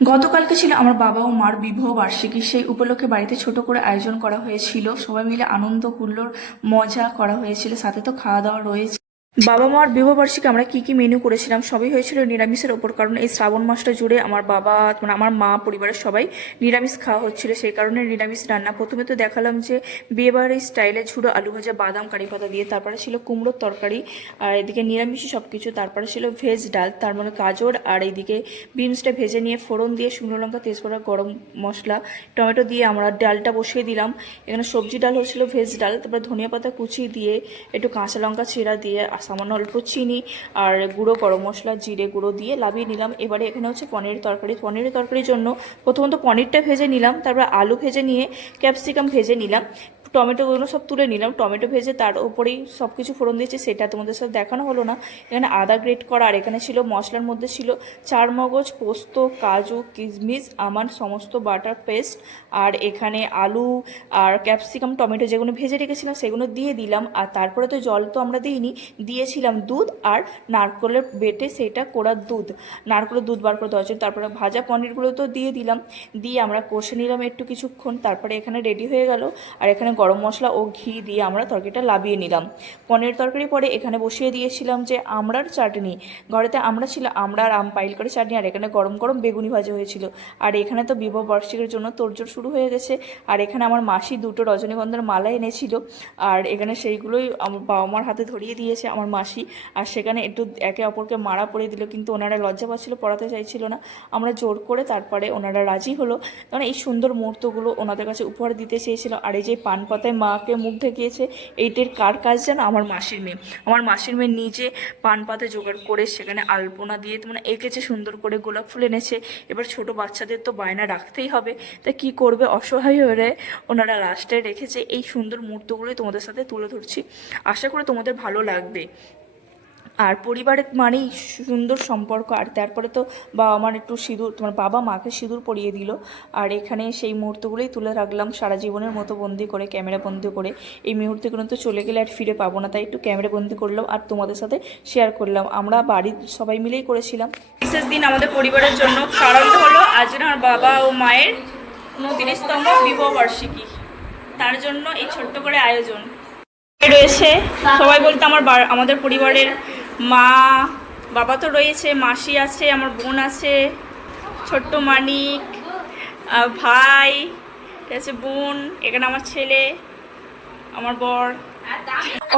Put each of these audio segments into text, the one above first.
গতকালকে ছিল আমার বাবা ও মার বিবাহ বার্ষিকী। সেই উপলক্ষে বাড়িতে ছোট করে আয়োজন করা হয়েছিল। সবাই মিলে আনন্দ হুল্লোড় মজা করা হয়েছিল, সাথে তো খাওয়া দাওয়া রয়েছে। বাবা মার বিবাহ বার্ষিকী আমরা কি কি মেনু করেছিলাম, সবই হয়েছিল নিরামিষের ওপর। কারণ এই শ্রাবণ মাসটা জুড়ে আমার বাবা মানে আমার মা পরিবারের সবাই নিরামিষ খাওয়া হচ্ছিল, সেই কারণে নিরামিষ রান্না। প্রথমে তো দেখালাম যে বিয়েবাড়ির স্টাইলে ঝুড়ো আলু ভাজা বাদাম কারি পাতা দিয়ে, তারপরে ছিল কুমড়োর তরকারি, আর এদিকে নিরামিষই সব কিছু। তারপরে ছিল ভেজ ডাল, তার মানে গাজর আর এইদিকে বিনসটা ভেজে নিয়ে ফোড়ন দিয়ে শুকনো লঙ্কা তেজপাতা গরম মশলা টমেটো দিয়ে আমরা ডালটা বসিয়ে দিলাম। এখানে সবজি ডাল হচ্ছিল ভেজ ডাল, তারপরে ধনিয়া পাতা কুচি দিয়ে একটু কাঁচা লঙ্কা চেরা দিয়ে সামান্য অল্প চিনি আর গুঁড়ো গরম মশলা জিরে গুঁড়ো দিয়ে লাভিয়ে নিলাম। এবারে এখানে হচ্ছে পনিরের তরকারি। পনিরের তরকারির জন্য প্রথমত পনিরটা ভেজে নিলাম, তারপর আলু ভেজে নিয়ে ক্যাপসিকাম ভেজে নিলাম, টমেটোগুলো সব তুলে নিলাম। টমেটো ভেজে তার উপরেই সব কিছু ফোড়ন দিয়েছি, সেটা তোমাদের সাথে দেখানো হলো না। এখানে আদা গ্রেট করা, আর এখানে ছিল মশলার মধ্যে ছিল চারমগজ, পোস্ত, কাজু, কিশমিশ, আমার সমস্ত বাটার পেস্ট, আর এখানে আলু আর ক্যাপসিকাম টমেটো যেগুলো ভেজে রেখেছিলাম সেগুলো দিয়ে দিলাম। আর তারপরে তো জল তো আমরা দিইনি, দিয়েছিলাম দুধ আর নারকেলের বেটে সেটা কোড়ার দুধ, নারকেলের দুধ বার করে দেওয়া হচ্ছে। তারপরে ভাজা পনিরগুলো তো দিয়ে দিলাম, দিয়ে আমরা কষে নিলাম একটু কিছুক্ষণ। তারপরে এখানে রেডি হয়ে গেল, আর এখানে গরম মশলা ও ঘি দিয়ে আমরা তরকারিটা লাবিয়ে নিলাম। পনির তরকারি পরে এখানে বসিয়ে দিয়েছিলাম যে আমড়ার চাটনি। ঘরেতে আমরা ছিল, আমরা আর আম পাইল করে চাটনি, আর এখানে গরম গরম বেগুনি ভাজা হয়েছিল। আর এখানে তো বিবাহ বার্ষিকীর জন্য তোড়জোড় শুরু হয়ে গেছে। আর এখানে আমার মাসি দুটো রজনীগন্ধার মালা এনেছিল, আর এখানে সেইগুলোই আমার বাবা মার হাতে ধরিয়ে দিয়েছে আমার মাসি। আর সেখানে একটু একে অপরকে মারা পরিয়ে দিল, কিন্তু ওনারা লজ্জা পাচ্ছিল, পড়াতে চাইছিল না। আমরা জোর করে তারপরে ওনারা রাজি হলো, কারণ এই সুন্দর মুহূর্তগুলো ওনাদের কাছে উপহার দিতে চেয়েছিল। আর এই যে পান পাতায় মাকে মুখ ঢেকিয়েছে, এইটার কার কাজ যেন? আমার মাসির মেয়ে। আমার মাসির মেয়ে নিজে পান পাতা জোগাড় করে সেখানে আলপনা দিয়ে মানে এঁকেছে সুন্দর করে, গোলাপ ফুল এনেছে। এবার ছোট বাচ্চাদের তো বায়না রাখতেই হবে, তা কি করবে, অসহায় হয়ে ওনারা লাস্টে রেখেছে। এই সুন্দর মুহূর্তগুলোই তোমাদের সাথে তুলে ধরছি, আশা করি তোমাদের ভালো লাগবে। আর পরিবারের মানেই সুন্দর সম্পর্ক। আর তারপরে তো বাবা মার একটু সিঁদুর, তোমার বাবা মাকে সিঁদুর পরিয়ে দিল। আর এখানে সেই মুহূর্তগুলোই তুলে রাখলাম সারা জীবনের মতো বন্দি করে, ক্যামেরা বন্দি করে। এই মুহূর্তগুলো তো চলে গেলে আর ফিরে পাবো না, তাই একটু ক্যামেরা বন্দি করলাম আর তোমাদের সাথে শেয়ার করলাম। আমরা বাড়ির সবাই মিলেই করেছিলাম বিশেষ দিন আমাদের পরিবারের জন্য। কারণটা হলো আজ আমার বাবা ও মায়ের 29তম বিবাহ বার্ষিকী, তার জন্য এই ছোট্ট করে আয়োজন রয়েছে। সবাই বলতে আমাদের পরিবারের মা বাবা তো রয়েছে, মাসি আছে, আমার বোন আছে, ছোট্ট মানিক, ভাই আছে, বোন, এখানে আমার ছেলে, আমার বর।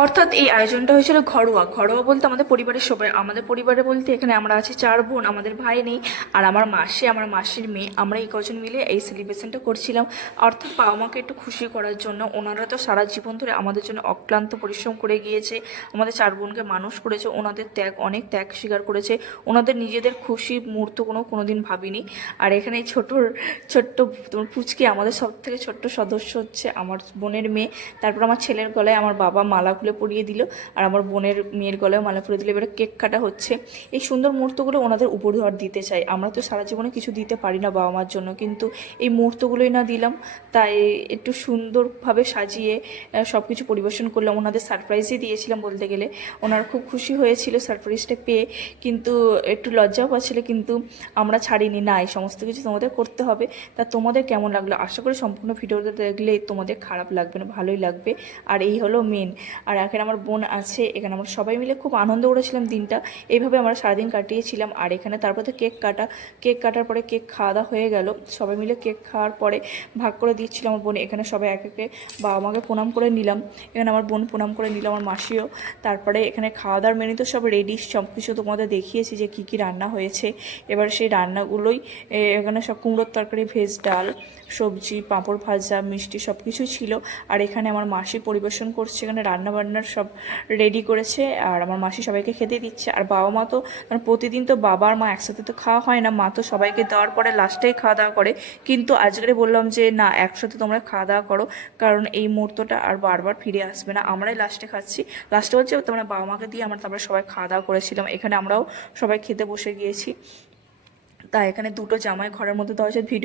অর্থাৎ এই আয়োজনটা হয়েছিল ঘরোয়া। ঘরোয়া বলতে আমাদের পরিবারের সবাই, আমাদের পরিবারে বলতে এখানে আমরা আছি 4 বোন, আমাদের ভাই নেই, আর আমার মাসি, আমার মাসির মেয়ে, আমরা এই কজন মিলে এই সেলিব্রেশনটা করছিলাম। অর্থাৎ বাবা মাকে একটু খুশি করার জন্য। ওনারা তো সারা জীবন ধরে আমাদের জন্য অক্লান্ত পরিশ্রম করে গিয়েছে, আমাদের 4 বোনকে মানুষ করেছে, ওনাদের ত্যাগ, অনেক ত্যাগ স্বীকার করেছে, ওনাদের নিজেদের খুশি মুহূর্ত কোনোদিন ভাবিনি। আর এখানে ছোট্ট তোমার পুচকি, আমাদের সব থেকে ছোট্ট সদস্য হচ্ছে আমার বোনের মেয়ে। তারপর আমার ছেলের গলায় আমার বাবা মালা খুলে পরিয়ে দিল, আর আমার বোনের মেয়ের গলায় মালা পরিয়ে দিল। এবারে কেক কাটা হচ্ছে। এই সুন্দর মুহূর্তগুলো ওনাদের উপহার দিতে চাই। আমরা তো সারা জীবনে কিছু দিতে পারি না বাবা মার জন্য, কিন্তু এই মুহূর্তগুলোই না দিলাম, তাই একটু সুন্দরভাবে সাজিয়ে সব কিছু পরিবেশন করলাম। ওনাদের সারপ্রাইজই দিয়েছিলাম বলতে গেলে, ওনারা খুব খুশি হয়েছিল সারপ্রাইজটা পেয়ে, কিন্তু একটু লজ্জাও পাচ্ছিল, কিন্তু আমরা ছাড়িনি না, এই সমস্ত কিছু তোমাদের করতে হবে। তা তোমাদের কেমন লাগলো? আশা করি সম্পূর্ণ ভিডিওটা দেখলে তোমাদের খারাপ লাগবে না, ভালোই লাগবে। আর এই হলো মেন। আর এখানে আমার বোন আছে, এখানে আমরা সবাই মিলে খুব আনন্দ করেছিলাম দিনটা। এইভাবে আমরা সারাদিন কাটিয়েছিলাম। আর এখানে তারপর তো কেক কাটার পরে কেক খাওয়া দাওয়া হয়ে গেল। সবাই মিলে কেক খাওয়ার পরে ভাগ করে দিচ্ছিলাম আমার বোন। এখানে সবাই এক একে বাবা মাকে প্রণাম করে নিলাম, এখানে আমার বোন প্রণাম করে নিলাম, আমার মাসিও। তারপরে এখানে খাওয়া দাওয়ার মেনু তো সব রেডি, সব কিছু তোমাদের দেখিয়েছি যে কী কী রান্না হয়েছে। এবার সেই রান্নাগুলোই এখানে সব কুমড়োর তরকারি, ভেজ ডাল, সবজি, পাঁপড় ভাজা, মিষ্টি সব কিছুই ছিল। আর এখানে আমার মাসি পরিবেশন করছে, এখানে রান্নাবান্নার সব রেডি করেছে, আর আমার মাসি সবাইকে খেতে দিচ্ছে। আর বাবা মা তো মানে প্রতিদিন তো বাবা আর মা একসাথে তো খাওয়া হয় না, মা তো সবাইকে দেওয়ার পরে লাস্টেই খাওয়া দাওয়া করে। কিন্তু আজকে বললাম যে না, একসাথে তোমরা খাওয়া দাওয়া করো, কারণ এই মুহূর্তটা আর বারবার ফিরে আসবে না। আমরাই লাস্টে খাচ্ছি, লাস্টে হচ্ছে তোমরা বাবা মাকে দিয়ে আমরা তারপরে সবাই খাওয়া দাওয়া করেছিলাম। এখানে আমরাও সবাই খেতে বসে গিয়েছি। তা এখানে দুটো জামাই ঘরের মধ্যে দেওয়া হয়েছে। ভিডিও